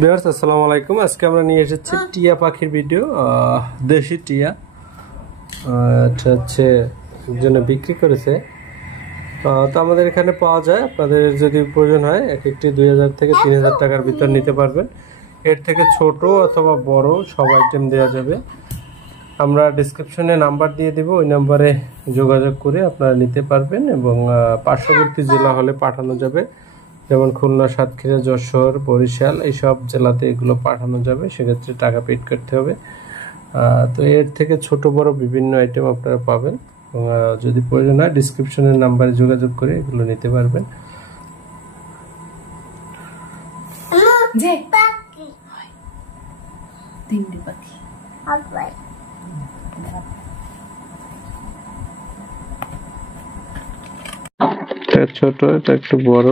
Viewers আসসালামু আলাইকুম। আজকে আমরা নিয়ে এসেছি টিয়া পাখির ভিডিও। দেশি টিয়া এটা হচ্ছে একজনে বিক্রি করেছে। তো আমাদের এখানে পাওয়া যায়, আপনাদের যদি প্রয়োজন হয় এক একটি 2000 থেকে 3000 টাকার ভিতর নিতে পারবেন। এর থেকে ছোট অথবা বড় সব আইটেম দেওয়া যাবে। আমরা ডেসক্রিপশনে নাম্বার দিয়ে দেব, ওই নাম্বারে যোগাযোগ করে আপনারা নিতে পারবেন এবং পার্শ্ববর্তী জেলা হলে পাঠানো যাবে, যেমন খুলনা, সাতক্ষীরা, যশোর, বরিশাল এইসব জেলাতে এগুলো পাঠানো যাবে। সেক্ষেত্রে টাকা পেড করতে হবে। তো এর থেকে ছোট বড় বিভিন্ন আইটেম আপনারা পাবেন এবং যদি প্রয়োজন হয় ডিসক্রিপশনের নাম্বারে যোগাযোগ করে এগুলো নিতে পারবেন। ছোট, এটা একটু বড়।